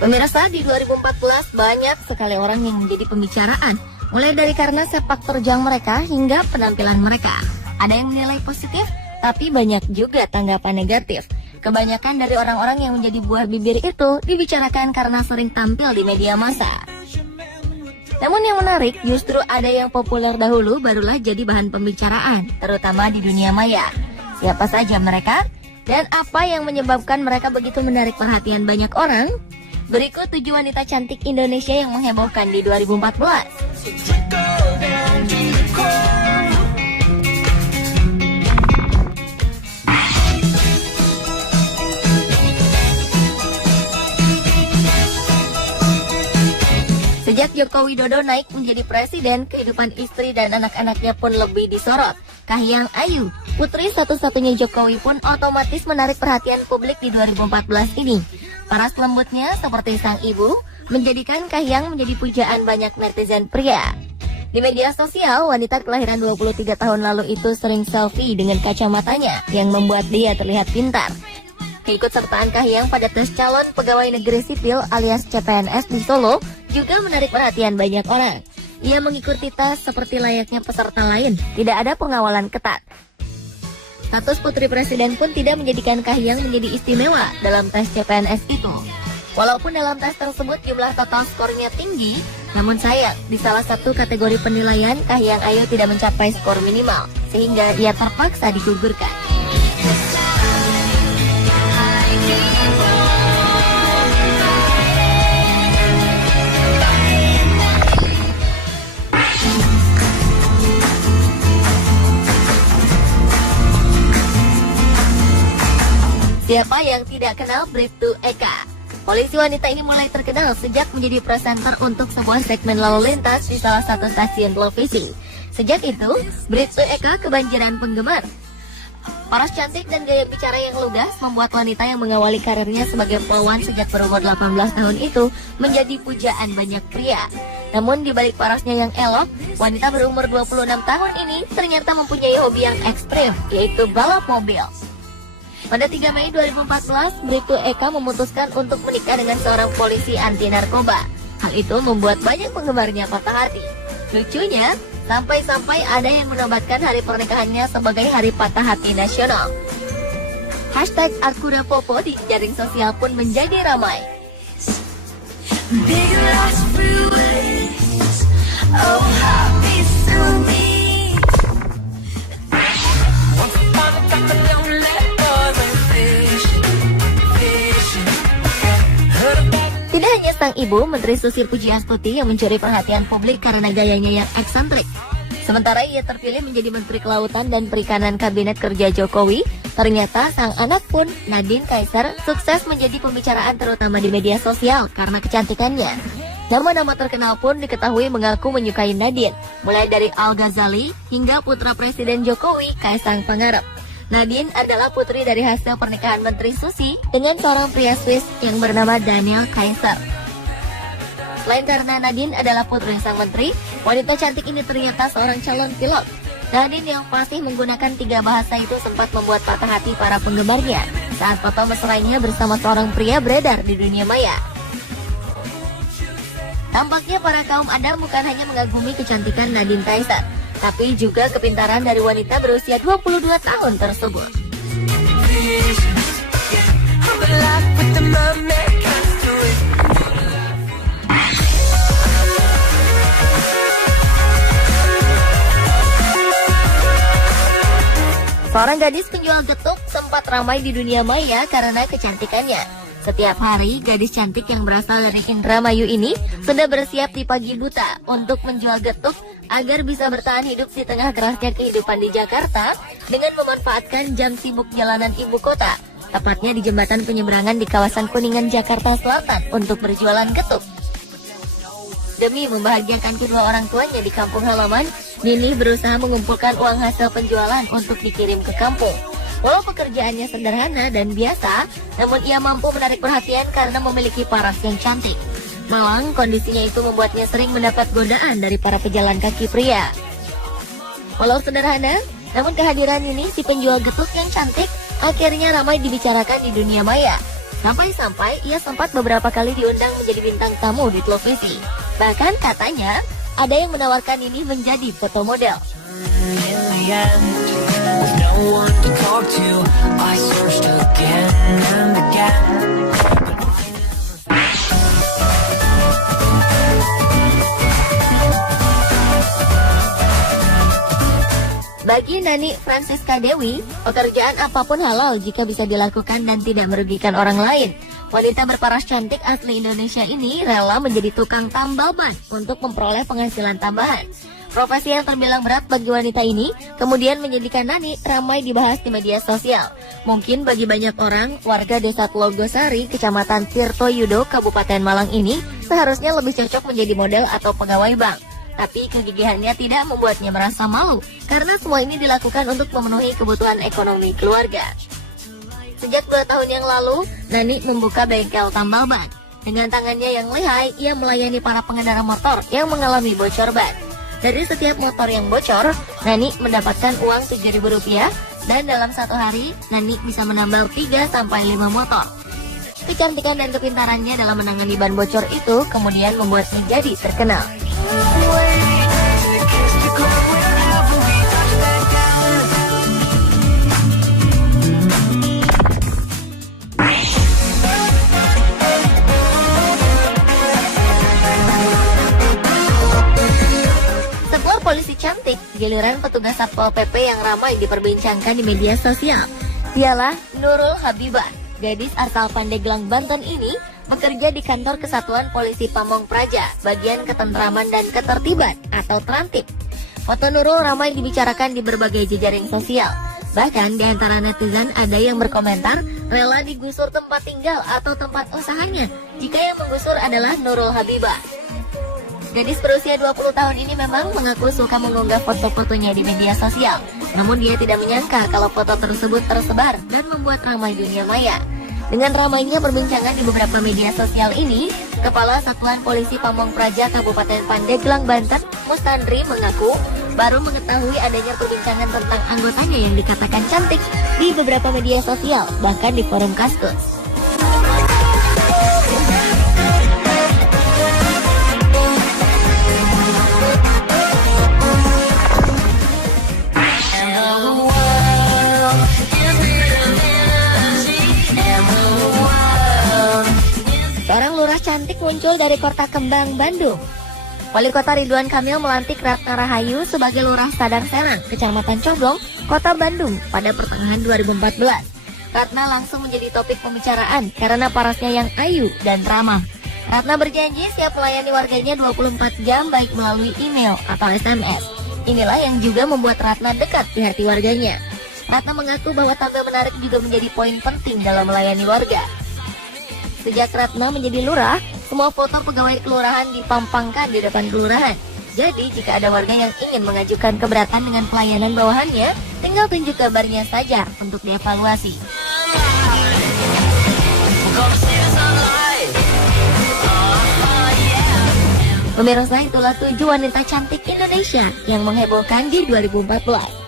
Pemirsa, di 2014 banyak sekali orang yang menjadi pembicaraan, mulai dari karena sepak terjang mereka hingga penampilan mereka. Ada yang menilai positif, tapi banyak juga tanggapan negatif. Kebanyakan dari orang-orang yang menjadi buah bibir itu dibicarakan karena sering tampil di media massa. Namun yang menarik, justru ada yang populer dahulu barulah jadi bahan pembicaraan, terutama di dunia maya. Siapa saja mereka? Dan apa yang menyebabkan mereka begitu menarik perhatian banyak orang? Berikut 7 wanita cantik Indonesia yang menghebohkan di 2014. Sejak Joko Widodo naik menjadi presiden, kehidupan istri dan anak-anaknya pun lebih disorot. Kahiyang Ayu, putri satu-satunya Jokowi pun otomatis menarik perhatian publik di 2014 ini. Paras lembutnya seperti sang ibu menjadikan Kahiyang menjadi pujaan banyak netizen pria. Di media sosial, wanita kelahiran 23 tahun lalu itu sering selfie dengan kacamatanya yang membuat dia terlihat pintar. Keikutsertaan Kahiyang pada tes calon pegawai negeri sipil alias CPNS di Solo juga menarik perhatian banyak orang. Ia mengikuti tes seperti layaknya peserta lain, tidak ada pengawalan ketat. Status putri presiden pun tidak menjadikan Kahiyang menjadi istimewa dalam tes CPNS itu. Walaupun dalam tes tersebut jumlah total skornya tinggi, namun sayang di salah satu kategori penilaian Kahiyang Ayu tidak mencapai skor minimal, sehingga ia terpaksa digugurkan. Siapa yang tidak kenal Bribtu Eka? Polisi wanita ini mulai terkenal sejak menjadi presenter untuk sebuah segmen lalu lintas di salah satu stasiun televisi. Sejak itu, Bribtu Eka kebanjiran penggemar. Paras cantik dan gaya bicara yang lugas membuat wanita yang mengawali karirnya sebagai pelawan sejak berumur 18 tahun itu menjadi pujaan banyak pria. Namun di balik parasnya yang elok, wanita berumur 26 tahun ini ternyata mempunyai hobi yang ekstrim, yaitu balap mobil. Pada 3 Mei 2014, Bribtu Eka memutuskan untuk menikah dengan seorang polisi anti narkoba. Hal itu membuat banyak penggemarnya patah hati. Lucunya, sampai-sampai ada yang menobatkan hari pernikahannya sebagai hari patah hati nasional. Hashtag #AkudaPopo di jaring sosial pun menjadi ramai. Tidak hanya sang ibu, Menteri Susi Pujiastuti yang mencuri perhatian publik karena gayanya yang eksentrik. Sementara ia terpilih menjadi Menteri Kelautan dan Perikanan Kabinet Kerja Jokowi, ternyata sang anak pun, Nadine Kaisar, sukses menjadi pembicaraan terutama di media sosial karena kecantikannya. Nama-nama terkenal pun diketahui mengaku menyukai Nadine, mulai dari Al Ghazali hingga putra Presiden Jokowi, Kaisang Pangarep. Nadine adalah putri dari hasil pernikahan Menteri Susi dengan seorang pria Swiss yang bernama Daniel Kaiser. Selain karena Nadine adalah putri sang menteri, wanita cantik ini ternyata seorang calon pilot. Nadine yang fasih menggunakan 3 bahasa itu sempat membuat patah hati para penggemarnya saat foto mesranya bersama seorang pria beredar di dunia maya. Tampaknya para kaum Adam bukan hanya mengagumi kecantikan Nadine Kaiser, tapi juga kepintaran dari wanita berusia 22 tahun tersebut. Seorang gadis penjual getuk sempat ramai di dunia maya karena kecantikannya. Setiap hari, gadis cantik yang berasal dari Indramayu ini sudah bersiap di pagi buta untuk menjual getuk agar bisa bertahan hidup di tengah kerasnya kehidupan di Jakarta dengan memanfaatkan jam sibuk jalanan ibu kota, tepatnya di jembatan penyeberangan di kawasan Kuningan, Jakarta Selatan untuk berjualan getuk. Demi membahagiakan kedua orang tuanya di kampung halaman, Nini berusaha mengumpulkan uang hasil penjualan untuk dikirim ke kampung. Walau pekerjaannya sederhana dan biasa, namun ia mampu menarik perhatian karena memiliki paras yang cantik. Malang, kondisinya itu membuatnya sering mendapat godaan dari para pejalan kaki pria. Walau sederhana, namun kehadiran ini si penjual getuk yang cantik akhirnya ramai dibicarakan di dunia maya. Sampai-sampai ia sempat beberapa kali diundang menjadi bintang tamu di televisi. Bahkan katanya ada yang menawarkan ini menjadi foto model. Bagi Nani Francisca Dewi, pekerjaan apapun halal jika bisa dilakukan dan tidak merugikan orang lain. Wanita berparas cantik asli Indonesia ini rela menjadi tukang tambal ban untuk memperoleh penghasilan tambahan. Profesi yang terbilang berat bagi wanita ini kemudian menjadikan Nani ramai dibahas di media sosial. Mungkin bagi banyak orang, warga desa Tlogosari, Kecamatan Tirtoyudo, Kabupaten Malang ini seharusnya lebih cocok menjadi model atau pegawai bank. Tapi kegigihannya tidak membuatnya merasa malu, karena semua ini dilakukan untuk memenuhi kebutuhan ekonomi keluarga. Sejak 2 tahun yang lalu, Nani membuka bengkel tambal ban. Dengan tangannya yang lihai, ia melayani para pengendara motor yang mengalami bocor ban. Dari setiap motor yang bocor, Nani mendapatkan uang Rp7.000, dan dalam satu hari, Nani bisa menambal 3-5 motor. Kecantikan dan kepintarannya dalam menangani ban bocor itu kemudian membuatnya jadi terkenal. Setelah polisi cantik, giliran petugas Satpol PP yang ramai diperbincangkan di media sosial. Dialah Nurul Habibah. Gadis asal Pandeglang, Banten ini bekerja di kantor Kesatuan Polisi Pamong Praja, bagian ketentraman dan ketertiban atau Trantip. Foto Nurul ramai dibicarakan di berbagai jejaring sosial. Bahkan di antara netizen ada yang berkomentar rela digusur tempat tinggal atau tempat usahanya jika yang menggusur adalah Nurul Habibah. Gadis berusia 20 tahun ini memang mengaku suka mengunggah foto-fotonya di media sosial. Namun dia tidak menyangka kalau foto tersebut tersebar dan membuat ramai dunia maya. Dengan ramainya perbincangan di beberapa media sosial ini, Kepala Satuan Polisi Pamong Praja Kabupaten Pandeglang, Banten, Mustandri mengaku baru mengetahui adanya perbincangan tentang anggotanya yang dikatakan cantik di beberapa media sosial, bahkan di forum Kaskus. Seorang lurah cantik muncul dari Kota Kembang, Bandung. Wali Kota Ridwan Kamil melantik Ratna Rahayu sebagai Lurah Sadang Serang, Kecamatan Coblong, Kota Bandung pada pertengahan 2014. Ratna langsung menjadi topik pembicaraan karena parasnya yang ayu dan ramah. Ratna berjanji siap melayani warganya 24 jam baik melalui email atau SMS. Inilah yang juga membuat Ratna dekat di hati warganya. Ratna mengaku bahwa tampil menarik juga menjadi poin penting dalam melayani warga. Sejak Ratna menjadi lurah, semua foto pegawai kelurahan dipampangkan di depan kelurahan. Jadi jika ada warga yang ingin mengajukan keberatan dengan pelayanan bawahannya, tinggal tunjuk kabarnya saja untuk dievaluasi. Pemirsa, itulah 7 wanita cantik Indonesia yang menghebohkan di 2014.